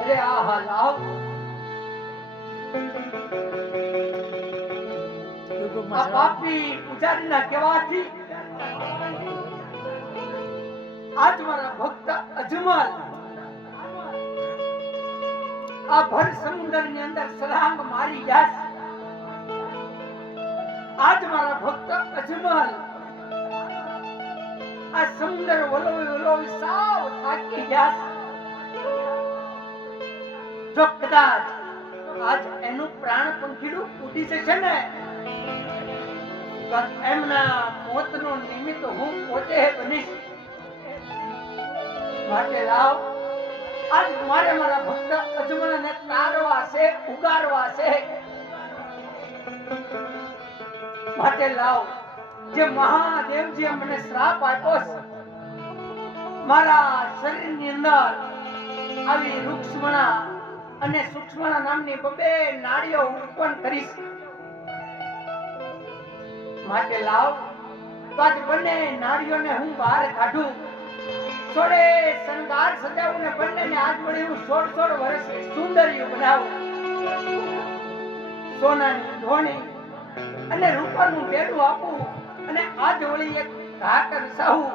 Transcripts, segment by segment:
અરે આ હા લાવ આ પાપી પૂજારીના કહેવાથી આજ મારા ભક્ત અજમલ આ ભર સમુદ્રની અંદર સલાંગ મારી ગયા. આજ મારા ભક્ત અજમલ આ સમુદ્ર વલોવી સાવ થાકી ગયા. જો કદાચ આજ એનું પ્રાણ પંખીડું ઉડી જશે ને તો એમના મોતનો નિમિત્ત હું પોતે બનીશ. માટે લાવ આજ મારે મારા ભક્ત અજમલને તારવા છે, ઉગારવા છે. માટે લાવ જે મહાદેવજીએ મને શ્રાપ આપ્યો છે, મારા શરીરની અંદર આવી રૂક્ષ્મણા અને સૂક્ષ્મણા નામની બબે નાડીઓ ઉત્પન્ન કરીશ. માટે લાવ તો આજ બંને નાડીઓને હું બહાર કાઢું, સોળે શણગાર સજાવું ને બંનેને આજ વળી હું 16 વર્ષની સુંદરીઓ બનાવું. સોનાની ધોણી અને રૂપાનું બેડું આપું અને આજ વળી એક ઘાટ વિસાવું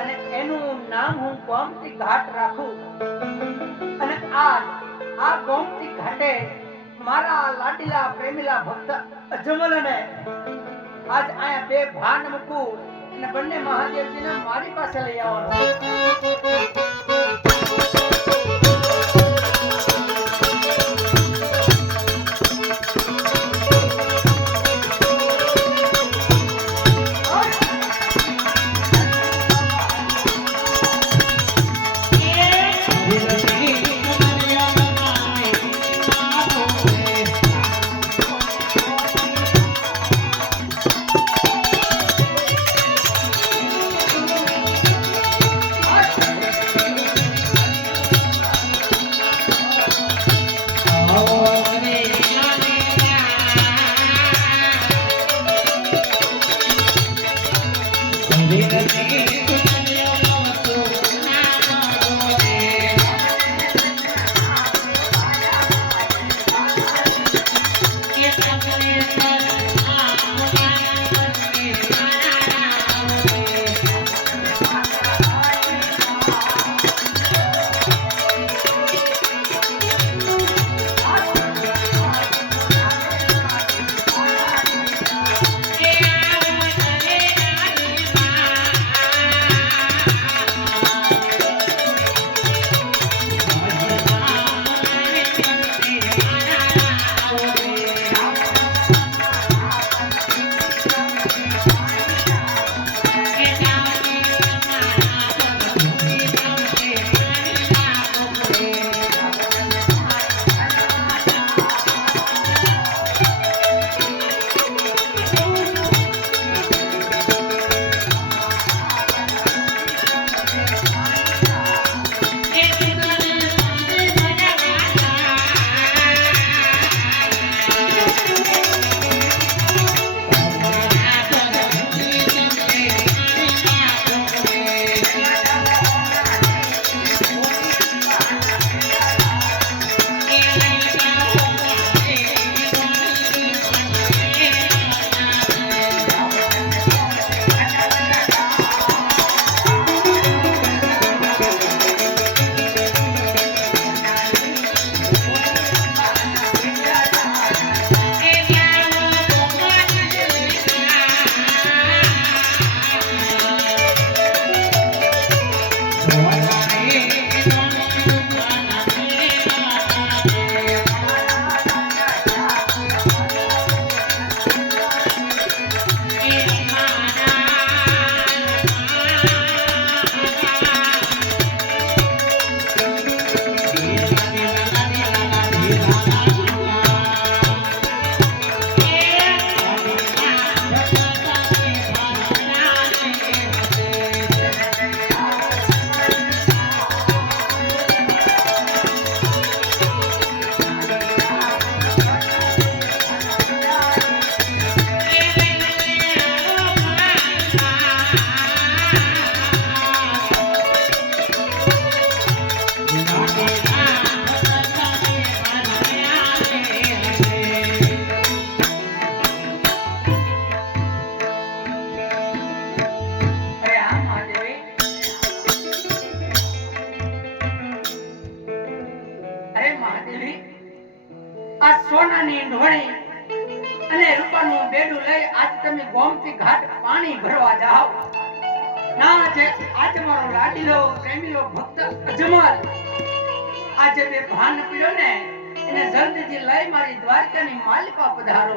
અને એનું નામ હું ગોમતી ઘાટ રાખું. અને આ ગોમતી ઘાટે મારા લાડીલા પ્રેમીલા ભક્ત અજમલને આજ આયા બે ભાન મૂકું અને બંને મહાદેવજીને મારી પાસે લઈ આવવાનું. મહાદેવી આ સોનાની ઢોળી અને રૂપાનું બેડું લઈ આજ તમે ગોમતી ઘાટ પાણી ભરવા જાઓ ના આજ મારો લાડીલો પ્રેમીલો ભક્ત અજમલ આજે બે ભાન પીડ્યો ને એને જલ્દીથી લઈ મારી દ્વારકાની માલિકા પધારો